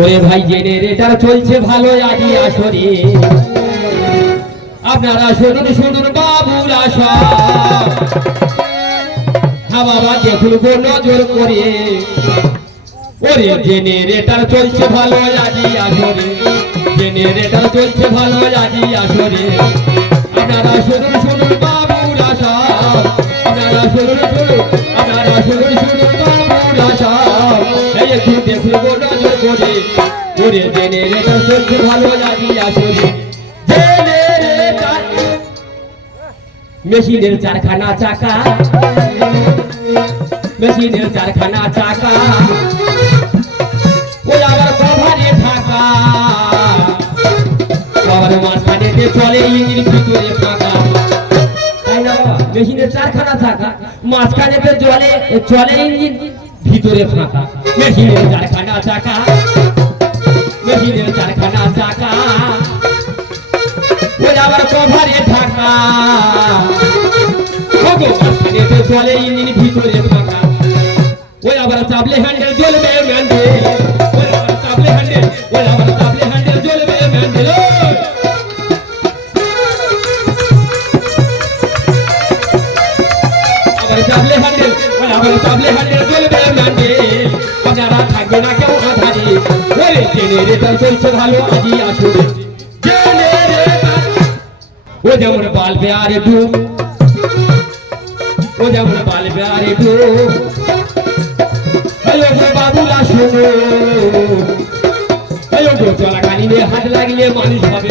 ওরে ভাই জেনারেটার চলছে ভালো আজি আসরে। আপনারা শুনুন শুনুন বাবুর আশা বাবা দেখুন নজর করে। ওরে জেনারেটার চলছে ভালো আজি আসরে। জেনারেটার চলছে ভালো আজি আসরে। আপনারা শুনুন শুনুন বাবুর আশা আপনারা শুনুন শুনুন, আপনারা শুনুন শুনুন। দেখুন গো নজর করে ওরে জেনারেটার চলছে ভালো আজি আসরে জেনারেটার মেশিনের চারখানা চাকা। মেশিনের চারখানা চাকা। ওই আবার কভারে থাকা কভার মাঝখানেতে চলে ইঞ্জিন ভিতরে বাবা? মেশিনের চারখানা থাকা মাঝখানেতে জলে, চলে ইঞ্জিন ভিতরে ফাঁকা। মেশিনের চারখানা চাকা মেশিনের চারখানা চাকা ওই আবার কভারে থাকা ওগো চলে ইঞ্জিন ভিতরে ফাঁকা ওই আবার চাপলে হ্যান্ডেল ও যেমন বাল আর ডুব। ও যেমন বাল্বে আর ডুব। হ্যালো গো বাবুরা শোনো হাত লাগিলে মানুষ হবে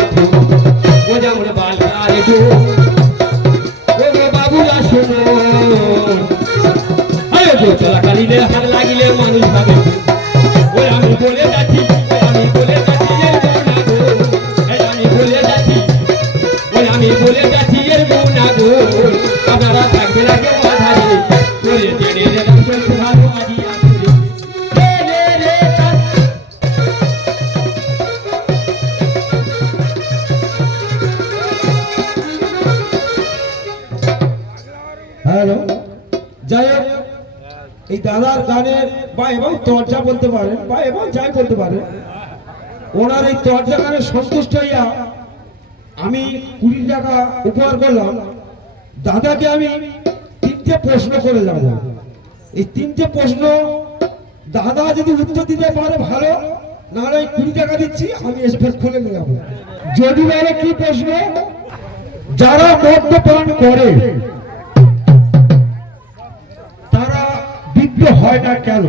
ভালো হ্যালো। যাই এই দাদার গানের বা এবং তর্জা বলতে পারেন, বা এবং যাই বলতে পারেন, ওনার এই তর্জা গানে সন্তুষ্ট হইয়া আমি কুড়ি টাকা উপহার করলাম। দাদাকে আমি তিনটে প্রশ্ন করে যাব। এই তিনটে প্রশ্ন দাদা যদি উত্তর দিতে পারে ভালো, নাহলে কুড়ি টাকা দিচ্ছি, আমি এসে খুলে নিয়ে যাব। যদি বলে কি প্রশ্ন? যারা মদ্যপান করে, তারা বৃদ্ধ হয় না কেন?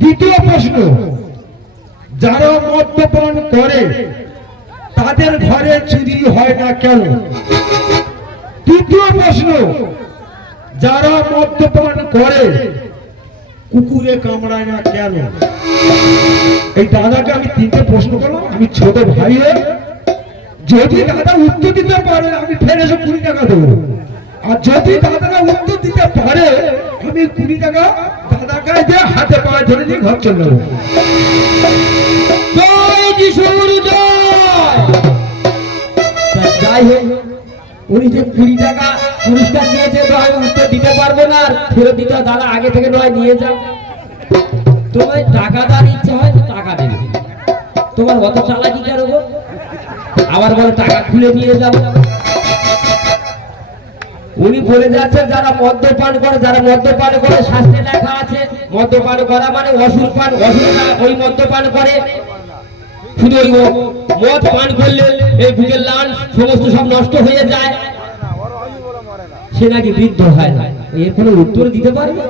দ্বিতীয় প্রশ্ন, যারা মদ্যপান করে তাদের ঘরে চুরি হয় না কেন? তৃতীয় প্রশ্ন, যারা মদ্যপান করে, কুকুরে কামড়ায় না কেন? এই দাদাকে আমি তিনটে প্রশ্ন করলাম। আমি ছোট ভাই যদি দাদা উত্তর দিতে পারে, আমি ফের এসে কুড়ি টাকা দেবো। আর যদি দাদারা উত্তর দিতে পারে, আমি কুড়ি টাকা দাদাকে দিয়ে হাতে পায়ে ধরে নিয়ে ঘর চলে যাব। জয় যিশুর জয় উনি বলে যাচ্ছেন যারা মদ্যপান করে, যারা মদ্যপান করে, শাস্ত্রে লেখা আছে, মদ্যপান করা মানে অসুর পান অসুররা ওই মদ্যপান করে। শুধু ওই মদ পান করলে এই বুকের সমস্ত সব নষ্ট হয়ে যায়। সে নাকি বৃদ্ধ হয় না। এর কোনো উত্তর দিতে পারবে?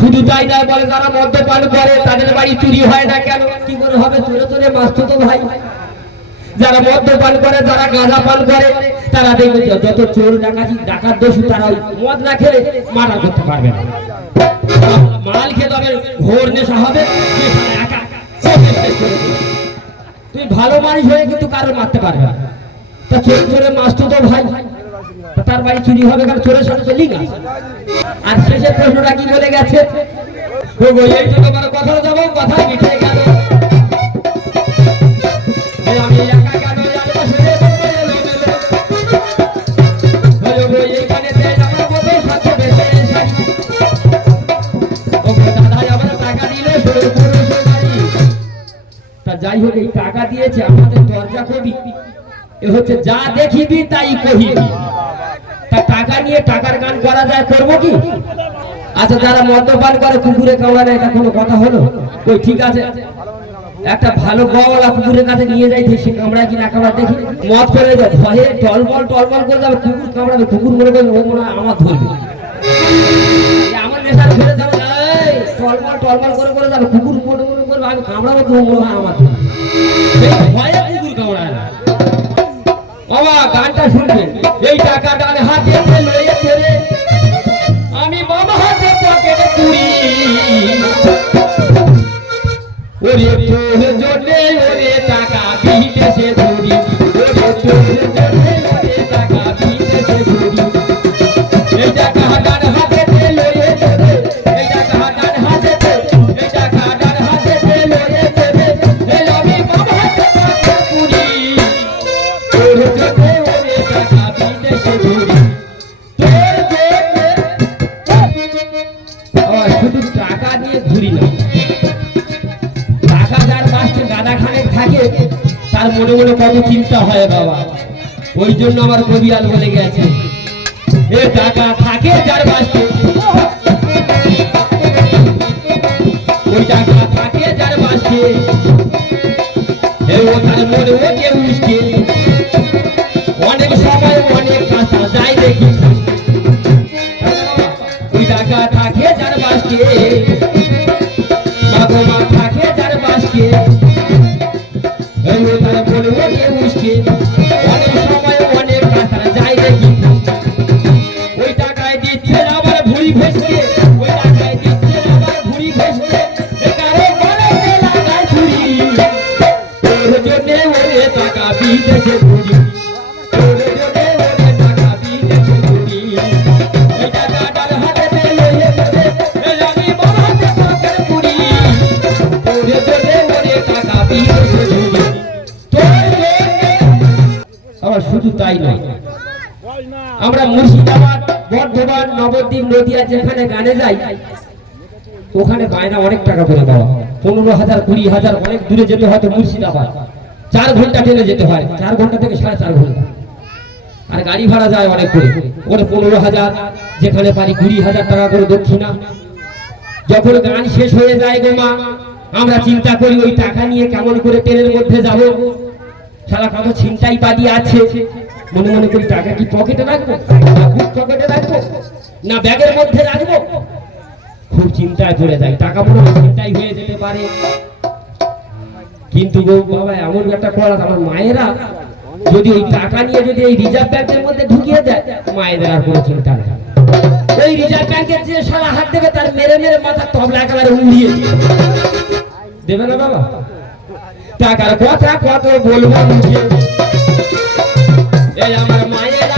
শুধু তাই বলে মদ্যপান করে, তাদের বাড়ি চুরি হয় না কেন? কি করে হবে? মাস্ত তো ভাই। যারা মদ্যপান করে, যারা গাঁজা পান করে, তারা দেখবে যত চোর, ডাকাতি, ডাকাত দোষী তারা মদ না খেলে মারা করতে পারবে না। মাল খেতে হবে ঘোর নেশা হবে। তুই ভালো মানুষ হয়ে কিন্তু কারও মারতে পারবে না। তা চোর চোরে মাস্ত তো ভাই। তার বাড়ি চুরি হবে কারণ চোরের সাথে চলি না আর শেষের প্রশ্নটা কি বলে গেছে? কথা যাব কথা মিঠে যাই হোক এই টাকা দিয়েছে আমাদের দরজা কবি এ হচ্ছে যা দেখিবি তাই কহি তা টাকা নিয়ে টাকার গান করা যায় করব কি? আচ্ছা যারা মদ্যপান করে কুকুরে কামড়ায় এটা কোনো কথা হলো? ওই ঠিক আছে। একটা ভালো গওয়ালা কুকুরের কাছে নিয়ে যাইতে সে কামড়ায় কি না কামড়া দেখি। মদ করে ভয়ে টলমল টলমল করে যাবে কুকুর কামড়াবে কুকুর মনে করবে ও মনে হয় আমার ধরবে। আমার নেশার ঘুরে যাবে এই, টলমল টলমল করে করে যাবে কুকুর মনে মনে করবে আমি কামড়াবো তো মনে হয় আমার সেই ভয়ে কুকুর কামড়ায় টাকা ডান হাতে আমি বাবা হাতে পকেটে কুড়ি। ওরে তোর টাকা বিদেশে ধরি ওরে তোর থাকে, তার মনে মনে কত চিন্তা হয় বাবা। ওই জন্য আমার কবিয়াল বলে গেছে, এ টাকা থাকে যার ওই টাকা থাকে যার অনেক সময় অনেক কথা যাই দেখি। ওই টাকা থাকে যার থাকে শুধু তাই নয়। আমরা বর্ধমান, নবদ্বীপ নদিয়া যেখানে গানে যাই, ওখানে বায়না অনেক টাকা করে দেওয়া পনেরো হাজার, কুড়ি হাজার, অনেক দূরে যেতে হয় তো মুর্শিদাবাদ। চার ঘণ্টা ট্রেনে যেতে হয়। চার ঘণ্টা থেকে সাড়ে চার ঘণ্টা। আর গাড়ি ভাড়া যায় অনেক করে। ওর পনেরো হাজার, যেখানে পারি কুড়ি হাজার টাকা করে দক্ষিণা। যখন গান শেষ হয়ে যায় গো মা, আমরা চিন্তা করি ওই টাকা নিয়ে কেমন করে ট্রেনের মধ্যে যাব। সারা কত ছিনতাই বাদি আছে। মনে মনে করি টাকা কি পকেটে রাখব? পকেটে রাখব? না ব্যাগের মধ্যে রাখব? খুব চিন্তায় পড়ে যায়। টাকা পুরো চিন্তাই হয়ে যেতে পারে। কিন্তু বাবা, এমন একটা করা আমার মায়েরা যদি ওই টাকা নিয়ে যদি এই রিজার্ভ ব্যাংকের মধ্যে ঢুকিয়ে দেয়, মায়েদের আর কোনো চিন্তা নেই। ওই রিজার্ভ ব্যাংকের যে সারা হাত দেবে, তার মেরে মেরে মাথা তবলা একেবারে উড়িয়ে দেবে। না বাবা? টাকার কথা কত বলব এই আমার মায়ের